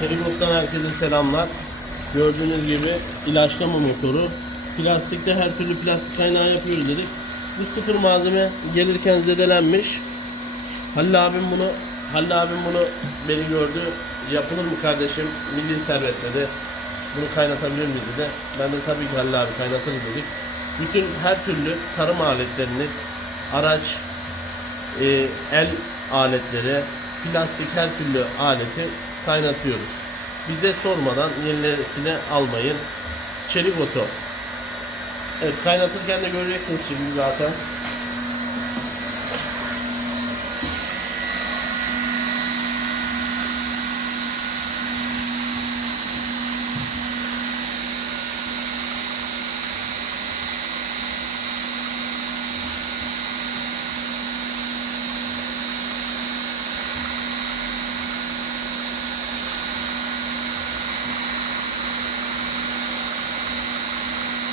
Çelikot'tan herkese selamlar. Gördüğünüz gibi ilaçlama motoru. Plastikte her türlü plastik kaynağı yapıyoruz dedik. Bu sıfır malzeme gelirken zedelenmiş. Halil abim bunu Halil abim bunu beni gördü. Yapılır mı kardeşim? Milli servet dedi. Bunu kaynatabilir miyiz dedi. Ben de tabii ki Halil abi kaynatırız dedik. Bütün her türlü tarım aletleriniz, araç, e, el aletleri, plastik her türlü aleti kaynatıyoruz. Bize sormadan yenilerisini almayın. Çelik oto. Evet kaynatırken de göreceksiniz şimdi zaten.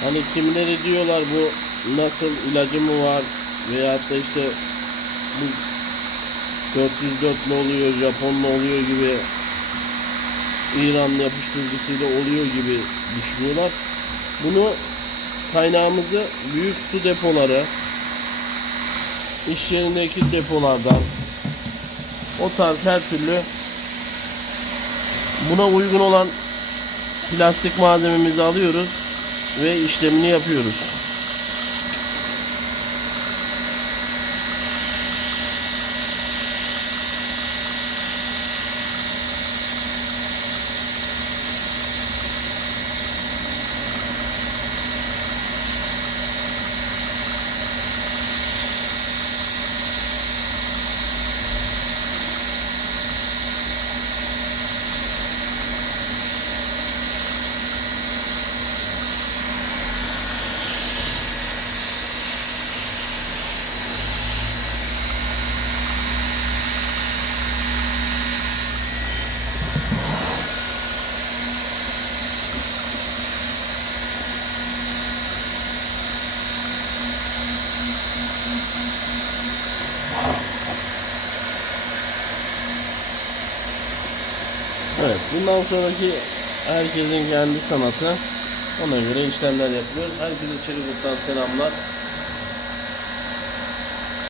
Hani kimileri diyorlar bu nasıl ilacı mı var veyahut da işte bu 404 mi oluyor, Japon mu oluyor gibi İran yapıştırıcısıyla oluyor gibi düşünüyorlar. Bunu kaynağımızı büyük su depoları, iş yerindeki depolardan o tarz her türlü buna uygun olan plastik malzememizi alıyoruz ve işlemini yapıyoruz. Evet, bundan sonraki herkesin kendi sanatı. Ona göre işlemler yapıyoruz. Herkese Çelikut'tan selamlar.